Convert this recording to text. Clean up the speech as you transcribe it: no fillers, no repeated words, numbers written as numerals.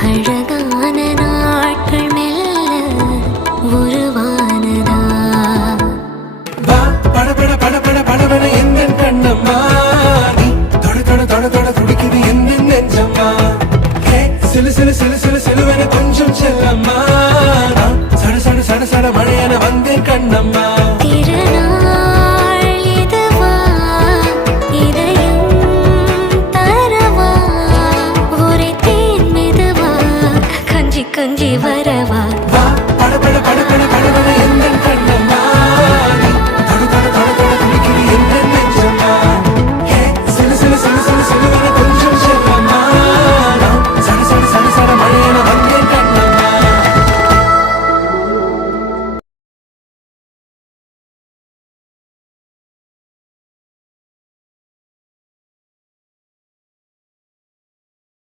அழகான நாட்கள் மெல்ல உருவானதா வா பட பட பட பட படவன எந்த கண்ணம்மா நீ தொட தொட தொட தொட துடிக்குது எந்த நெஞ்சம்மா ஹே சிலு சிலு சிலு சிலு சிலுவன கொஞ்சம் செல்லம்மா சட சட சட சட மழையன வந்தேன் கண்ணம்மா